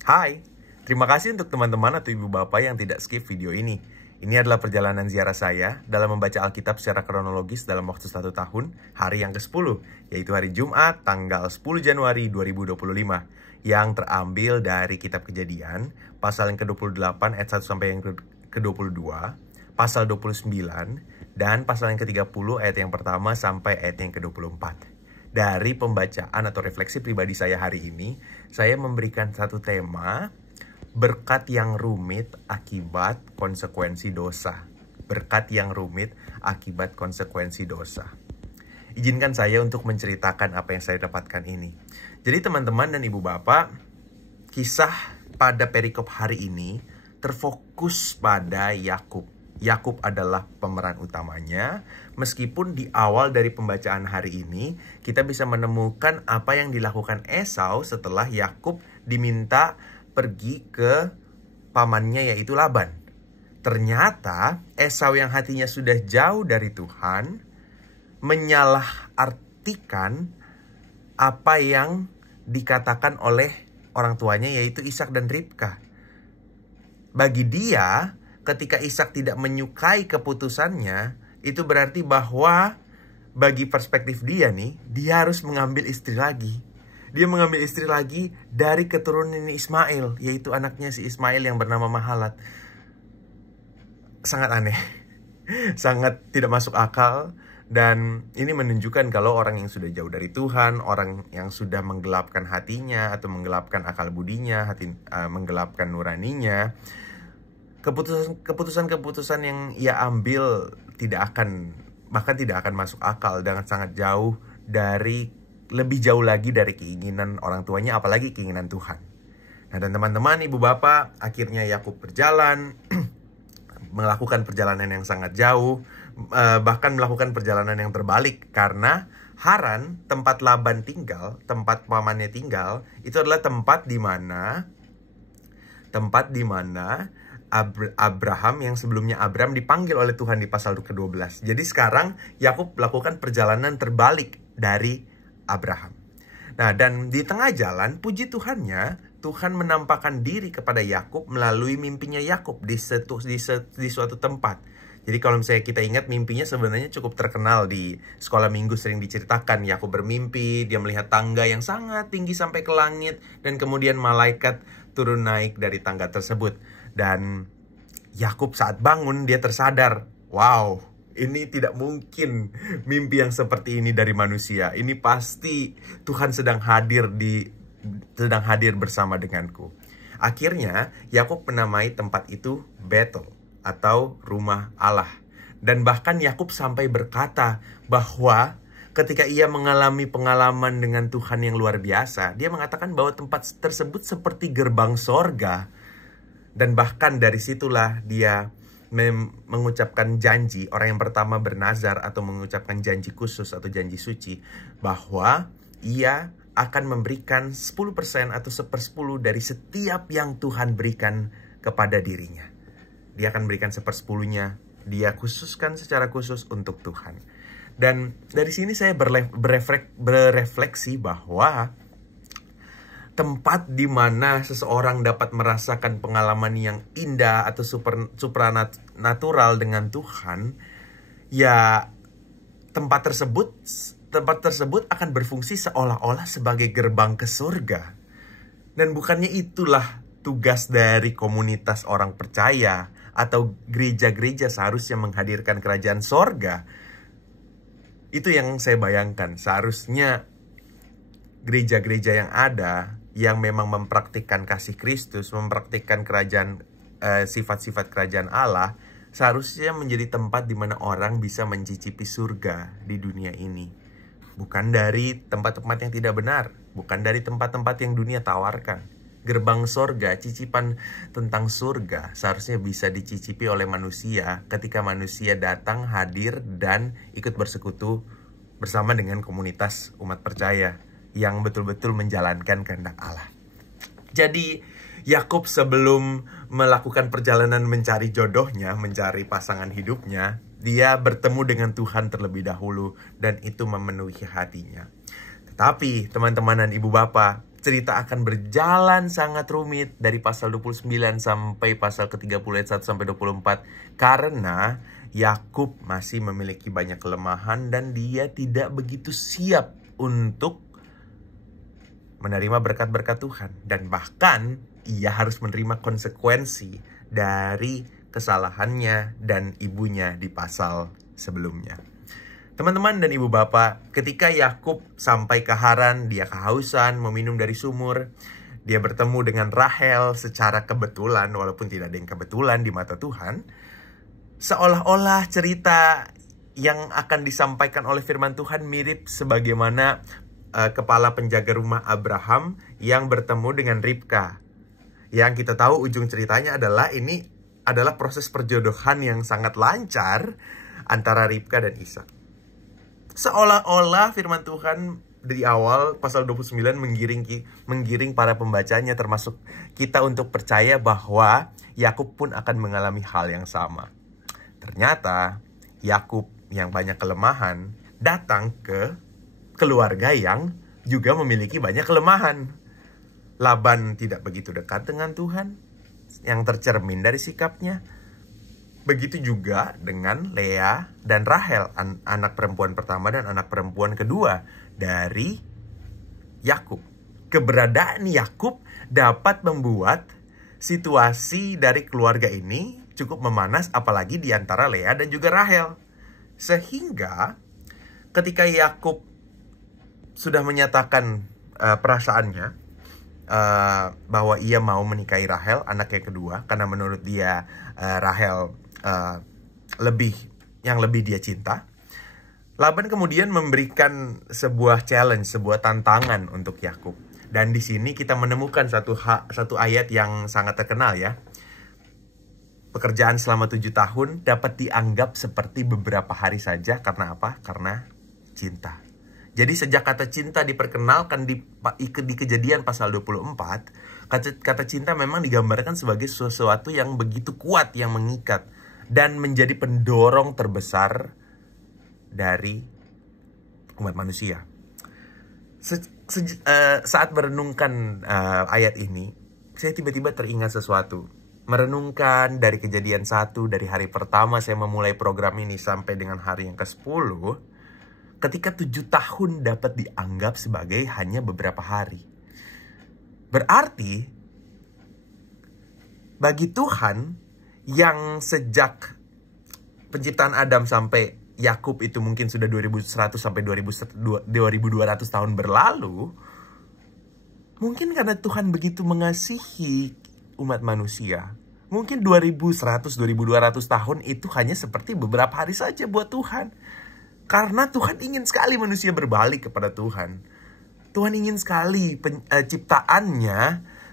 Hai, terima kasih untuk teman-teman atau ibu bapak yang tidak skip video ini. Ini adalah perjalanan ziarah saya dalam membaca Alkitab secara kronologis dalam waktu 1 tahun, hari yang ke-10, yaitu hari Jumat, tanggal 10 Januari 2025, yang terambil dari Kitab Kejadian, pasal yang ke-28 ayat 1 sampai yang ke-22, pasal 29, dan pasal yang ke-30 ayat yang pertama sampai ayat yang ke-24. Dari pembacaan atau refleksi pribadi saya hari ini, saya memberikan satu tema, berkat yang rumit akibat konsekuensi dosa. Berkat yang rumit akibat konsekuensi dosa. Izinkan saya untuk menceritakan apa yang saya dapatkan ini. Jadi teman-teman dan ibu bapak, kisah pada perikop hari ini terfokus pada Yakub. Yakub adalah pemeran utamanya. Meskipun di awal dari pembacaan hari ini, kita bisa menemukan apa yang dilakukan Esau setelah Yakub diminta pergi ke pamannya yaitu Laban. Ternyata Esau yang hatinya sudah jauh dari Tuhan menyalahartikan apa yang dikatakan oleh orang tuanya yaitu Ishak dan Ribka. Bagi dia, ketika Ishak tidak menyukai keputusannya, itu berarti bahwa bagi perspektif dia nih, dia harus mengambil istri lagi. Dia mengambil istri lagi dari keturunan Ismail, yaitu anaknya si Ismail yang bernama Mahalat. Sangat aneh, sangat tidak masuk akal. Dan ini menunjukkan kalau orang yang sudah jauh dari Tuhan, orang yang sudah menggelapkan hatinya atau menggelapkan akal budinya, menggelapkan nuraninya, keputusan-keputusan yang ia ambil bahkan tidak akan masuk akal dan sangat jauh lebih jauh lagi dari keinginan orang tuanya, apalagi keinginan Tuhan. Nah, dan teman-teman, ibu bapak, akhirnya Yakub berjalan, melakukan perjalanan yang sangat jauh, bahkan melakukan perjalanan yang terbalik, karena Haran, tempat Laban tinggal, tempat pamannya tinggal, itu adalah tempat di mana Abraham yang sebelumnya Abram dipanggil oleh Tuhan di pasal ke-12. Jadi sekarang Yakub melakukan perjalanan terbalik dari Abraham. Nah, dan di tengah jalan, puji Tuhannya, Tuhan menampakkan diri kepada Yakub melalui mimpinya Yakub di suatu tempat. Jadi kalau misalnya kita ingat, mimpinya sebenarnya cukup terkenal di sekolah minggu, sering diceritakan. Yakub bermimpi, dia melihat tangga yang sangat tinggi sampai ke langit, dan kemudian malaikat turun naik dari tangga tersebut. Dan Yakub saat bangun, dia tersadar, wow, ini tidak mungkin mimpi yang seperti ini dari manusia. Ini pasti Tuhan sedang hadir bersama denganku. Akhirnya Yakub menamai tempat itu Betel atau rumah Allah. Dan bahkan Yakub sampai berkata bahwa ketika ia mengalami pengalaman dengan Tuhan yang luar biasa, dia mengatakan bahwa tempat tersebut seperti gerbang sorga. Dan bahkan dari situlah dia mengucapkan janji, orang yang pertama bernazar atau mengucapkan janji khusus atau janji suci, bahwa ia akan memberikan 10% atau 1/10 dari setiap yang Tuhan berikan kepada dirinya. Dia akan berikan 1/10-nya, dia khususkan secara khusus untuk Tuhan. Dan dari sini saya berefleksi bahwa tempat di mana seseorang dapat merasakan pengalaman yang indah atau supranatural dengan Tuhan, ya tempat tersebut akan berfungsi seolah-olah sebagai gerbang ke surga. Dan bukannya itulah tugas dari komunitas orang percaya atau gereja-gereja seharusnya menghadirkan kerajaan sorga. Itu yang saya bayangkan. Seharusnya gereja-gereja yang ada, yang memang mempraktikkan kasih Kristus, mempraktikkan sifat-sifat kerajaan Allah, seharusnya menjadi tempat di mana orang bisa mencicipi surga di dunia ini. Bukan dari tempat-tempat yang tidak benar, bukan dari tempat-tempat yang dunia tawarkan. Gerbang surga, cicipan tentang surga, seharusnya bisa dicicipi oleh manusia ketika manusia datang, hadir, dan ikut bersekutu bersama dengan komunitas umat percaya yang betul-betul menjalankan kehendak Allah. Jadi Yakub sebelum melakukan perjalanan mencari jodohnya, mencari pasangan hidupnya, dia bertemu dengan Tuhan terlebih dahulu, dan itu memenuhi hatinya. Tetapi teman-teman dan ibu bapak, cerita akan berjalan sangat rumit dari pasal 29 sampai pasal ke-30 ayat 1 sampai 24 karena Yakub masih memiliki banyak kelemahan dan dia tidak begitu siap untuk menerima berkat-berkat Tuhan, dan bahkan ia harus menerima konsekuensi dari kesalahannya dan ibunya di pasal sebelumnya. Teman-teman dan ibu bapak, ketika Yakub sampai ke Haran, dia kehausan, meminum dari sumur. Dia bertemu dengan Rahel secara kebetulan, walaupun tidak ada yang kebetulan di mata Tuhan. Seolah-olah cerita yang akan disampaikan oleh firman Tuhan mirip sebagaimana kepala penjaga rumah Abraham yang bertemu dengan Ribka. Yang kita tahu ujung ceritanya adalah ini adalah proses perjodohan yang sangat lancar antara Ribka dan Ishak. Seolah-olah firman Tuhan dari awal pasal 29 menggiring para pembacanya termasuk kita untuk percaya bahwa Yakub pun akan mengalami hal yang sama. Ternyata Yakub yang banyak kelemahan datang ke keluarga yang juga memiliki banyak kelemahan. Laban tidak begitu dekat dengan Tuhan, yang tercermin dari sikapnya. Begitu juga dengan Lea dan Rahel, anak perempuan pertama dan anak perempuan kedua dari Yakub. Keberadaan Yakub dapat membuat situasi dari keluarga ini cukup memanas, apalagi di antara Lea dan juga Rahel. Sehingga ketika Yakub sudah menyatakan perasaannya bahwa ia mau menikahi Rahel, anaknya kedua, karena menurut dia Rahel yang lebih dia cinta. Laban kemudian memberikan sebuah challenge, sebuah tantangan untuk Yakub. Dan di sini kita menemukan satu ayat yang sangat terkenal ya. Pekerjaan selama 7 tahun dapat dianggap seperti beberapa hari saja. Karena apa? Karena cinta. Jadi sejak kata cinta diperkenalkan di Kejadian pasal 24, kata cinta memang digambarkan sebagai sesuatu yang begitu kuat, yang mengikat dan menjadi pendorong terbesar dari umat manusia. Saat merenungkan ayat ini, saya tiba-tiba teringat sesuatu. Merenungkan dari Kejadian 1, dari hari pertama saya memulai program ini sampai dengan hari yang ke-10, ketika 7 tahun dapat dianggap sebagai hanya beberapa hari. Berarti, bagi Tuhan yang sejak penciptaan Adam sampai Yakub itu mungkin sudah 2100 sampai 2200 tahun berlalu, mungkin karena Tuhan begitu mengasihi umat manusia, mungkin 2100-2200 tahun itu hanya seperti beberapa hari saja buat Tuhan. Karena Tuhan ingin sekali manusia berbalik kepada Tuhan. Tuhan ingin sekali ciptaannya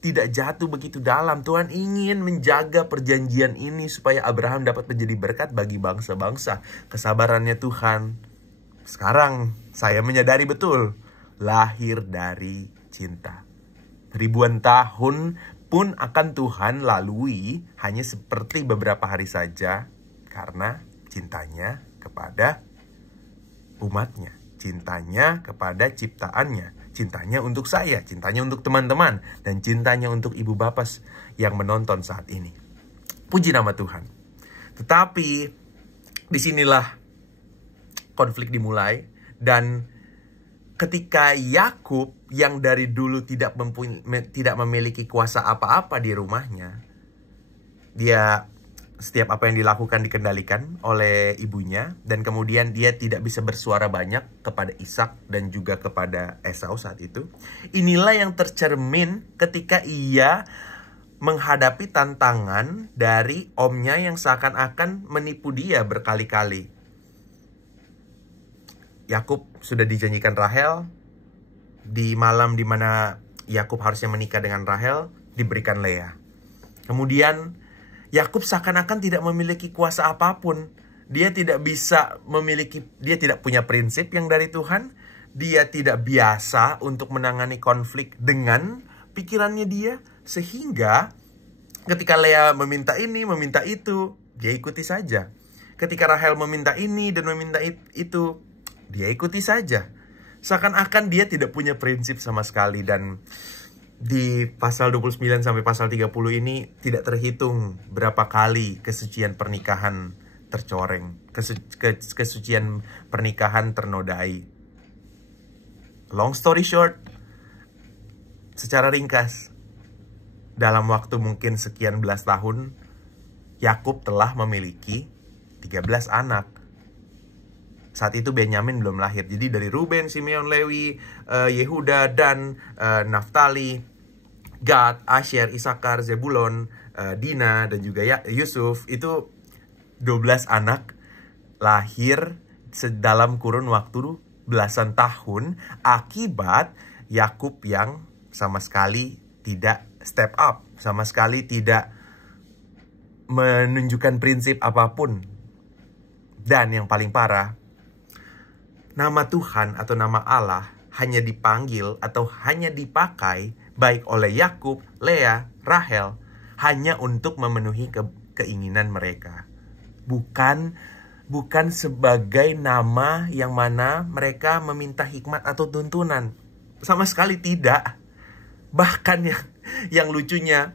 tidak jatuh begitu dalam. Tuhan ingin menjaga perjanjian ini supaya Abraham dapat menjadi berkat bagi bangsa-bangsa. Kesabarannya Tuhan sekarang saya menyadari betul lahir dari cinta. Ribuan tahun pun akan Tuhan lalui hanya seperti beberapa hari saja karena cintanya kepada umatnya, cintanya kepada ciptaannya, cintanya untuk saya, cintanya untuk teman-teman, dan cintanya untuk ibu bapak yang menonton saat ini. Puji nama Tuhan. Tetapi disinilah konflik dimulai, dan ketika Yakub yang dari dulu tidak memiliki kuasa apa-apa di rumahnya, dia setiap apa yang dilakukan dikendalikan oleh ibunya, dan kemudian dia tidak bisa bersuara banyak kepada Ishak dan juga kepada Esau saat itu. Inilah yang tercermin ketika ia menghadapi tantangan dari omnya yang seakan-akan menipu dia berkali-kali. Yakub sudah dijanjikan Rahel, di malam di mana Yakub harusnya menikah dengan Rahel, diberikan Lea. Kemudian Yakub seakan-akan tidak memiliki kuasa apapun. Dia tidak punya prinsip yang dari Tuhan. Dia tidak biasa untuk menangani konflik dengan pikirannya dia. Sehingga ketika Lea meminta ini, meminta itu, dia ikuti saja. Ketika Rahel meminta ini dan meminta itu, dia ikuti saja. Seakan-akan dia tidak punya prinsip sama sekali. Dan di pasal 29 sampai pasal 30 ini tidak terhitung berapa kali kesucian pernikahan tercoreng, kesucian pernikahan ternodai. Long story short, secara ringkas, dalam waktu mungkin sekian belas tahun, Yakub telah memiliki 13 anak. Saat itu Benyamin belum lahir. Jadi dari Ruben, Simeon, Lewi, Yehuda, Dan, Naftali, Gad, Asher, Isakar, Zebulon, Dina, dan juga Yusuf. Itu 12 anak lahir dalam kurun waktu belasan tahun akibat Yakub yang sama sekali tidak step up, sama sekali tidak menunjukkan prinsip apapun. Dan yang paling parah, nama Tuhan atau nama Allah hanya dipanggil atau hanya dipakai baik oleh Yakub, Lea, Rahel hanya untuk memenuhi keinginan mereka. Bukan sebagai nama yang mana mereka meminta hikmat atau tuntunan. Sama sekali tidak. Bahkan yang lucunya,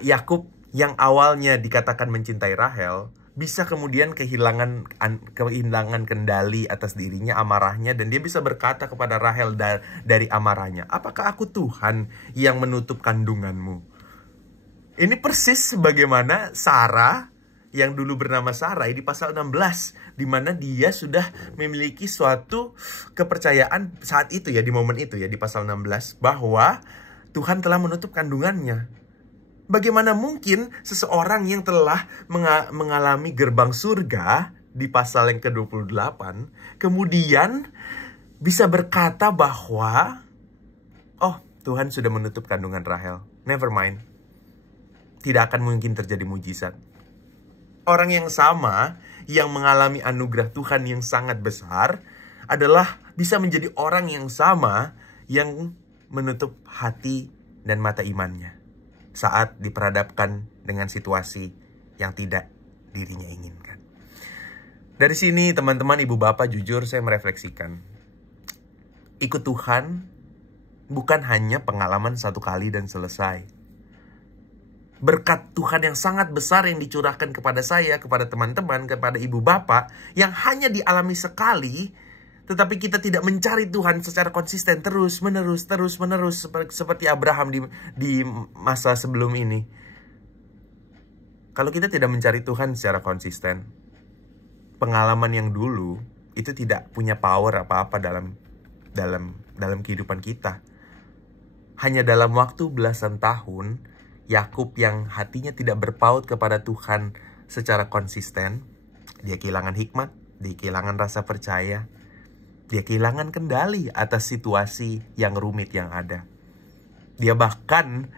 Yakub yang awalnya dikatakan mencintai Rahel bisa kemudian kehilangan kendali atas dirinya, amarahnya, dan dia bisa berkata kepada Rahel dari amarahnya, apakah aku Tuhan yang menutup kandunganmu? Ini persis sebagaimana Sarah yang dulu bernama Sarai di pasal 16, di mana dia sudah memiliki suatu kepercayaan saat itu ya, di momen itu ya, di pasal 16, bahwa Tuhan telah menutup kandungannya. Bagaimana mungkin seseorang yang telah mengalami gerbang surga di pasal yang ke-28 kemudian bisa berkata bahwa oh, Tuhan sudah menutup kandungan Rahel. Never mind. Tidak akan mungkin terjadi mujizat. Orang yang sama yang mengalami anugerah Tuhan yang sangat besar adalah bisa menjadi orang yang sama yang menutup hati dan mata imannya saat diperhadapkan dengan situasi yang tidak dirinya inginkan. Dari sini teman-teman, ibu bapak, jujur saya merefleksikan. Ikut Tuhan bukan hanya pengalaman satu kali dan selesai. Berkat Tuhan yang sangat besar yang dicurahkan kepada saya, kepada teman-teman, kepada ibu bapak, yang hanya dialami sekali, tetapi kita tidak mencari Tuhan secara konsisten terus-menerus seperti Abraham di masa sebelum ini. Kalau kita tidak mencari Tuhan secara konsisten, pengalaman yang dulu itu tidak punya power apa-apa dalam kehidupan kita. Hanya dalam waktu belasan tahun, Yakub yang hatinya tidak berpaut kepada Tuhan secara konsisten, dia kehilangan hikmat, dia kehilangan rasa percaya, dia kehilangan kendali atas situasi yang rumit yang ada. Dia bahkan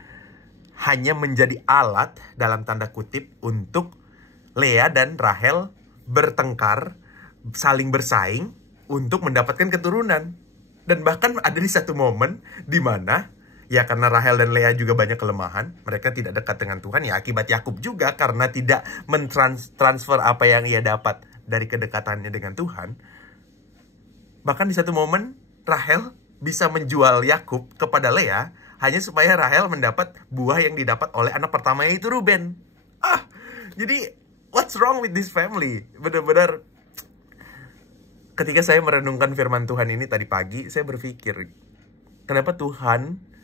hanya menjadi alat dalam tanda kutip untuk Lea dan Rahel bertengkar, saling bersaing untuk mendapatkan keturunan. Dan bahkan ada di satu momen di mana ya karena Rahel dan Lea juga banyak kelemahan, mereka tidak dekat dengan Tuhan, ya akibat Yakub juga karena tidak mentransfer apa yang ia dapat dari kedekatannya dengan Tuhan. Bahkan di satu momen Rahel bisa menjual Yakub kepada Lea hanya supaya Rahel mendapat buah yang didapat oleh anak pertamanya, yaitu Ruben. Jadi what's wrong with this family? Benar-benar ketika saya merenungkan firman Tuhan ini tadi pagi, saya berpikir, kenapa Tuhan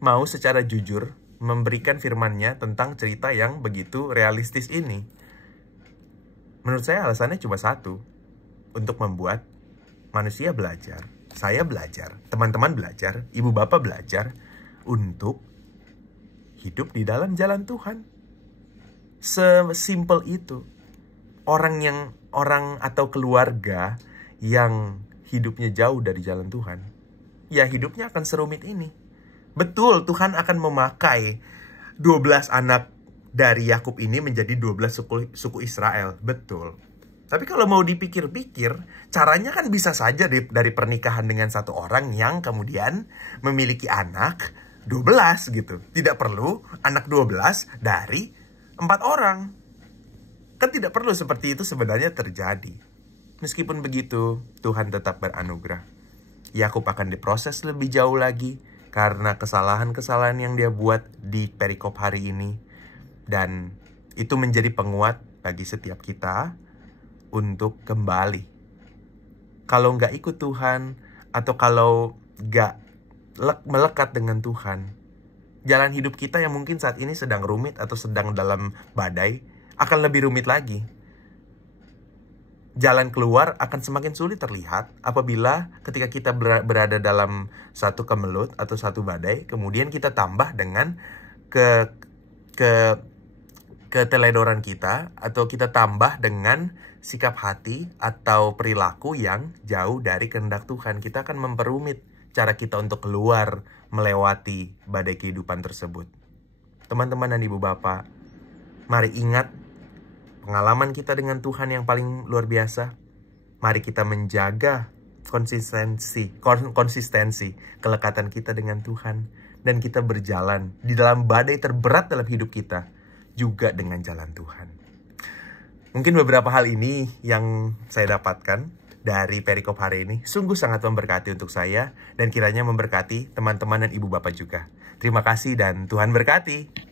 mau secara jujur memberikan firman-Nya tentang cerita yang begitu realistis ini? Menurut saya alasannya cuma satu, untuk membuat manusia belajar, saya belajar, teman-teman belajar, ibu bapak belajar untuk hidup di dalam jalan Tuhan. Sesimpel itu. Orang atau keluarga yang hidupnya jauh dari jalan Tuhan, ya hidupnya akan serumit ini. Betul, Tuhan akan memakai 12 anak dari Yakub ini menjadi 12 suku Israel. Betul. Tapi kalau mau dipikir-pikir, caranya kan bisa saja dari pernikahan dengan satu orang yang kemudian memiliki anak 12 gitu. Tidak perlu anak 12 dari 4 orang. Kan tidak perlu seperti itu sebenarnya terjadi. Meskipun begitu, Tuhan tetap beranugerah. Yakub akan diproses lebih jauh lagi karena kesalahan-kesalahan yang dia buat di perikop hari ini. Dan itu menjadi penguat bagi setiap kita untuk kembali. Kalau nggak ikut Tuhan, atau kalau nggak melekat dengan Tuhan, jalan hidup kita yang mungkin saat ini sedang rumit atau sedang dalam badai, akan lebih rumit lagi. Jalan keluar akan semakin sulit terlihat apabila ketika kita berada dalam satu kemelut atau satu badai, kemudian kita tambah dengan keteledoran kita, atau kita tambah dengan sikap hati atau perilaku yang jauh dari kehendak Tuhan. Kita akan memperumit cara kita untuk keluar melewati badai kehidupan tersebut. Teman-teman dan ibu bapak, mari ingat pengalaman kita dengan Tuhan yang paling luar biasa. Mari kita menjaga konsistensi, kelekatan kita dengan Tuhan. Dan kita berjalan di dalam badai terberat dalam hidup kita, juga dengan jalan Tuhan. Mungkin beberapa hal ini yang saya dapatkan dari perikop hari ini sungguh sangat memberkati untuk saya, dan kiranya memberkati teman-teman dan ibu bapak juga. Terima kasih dan Tuhan berkati.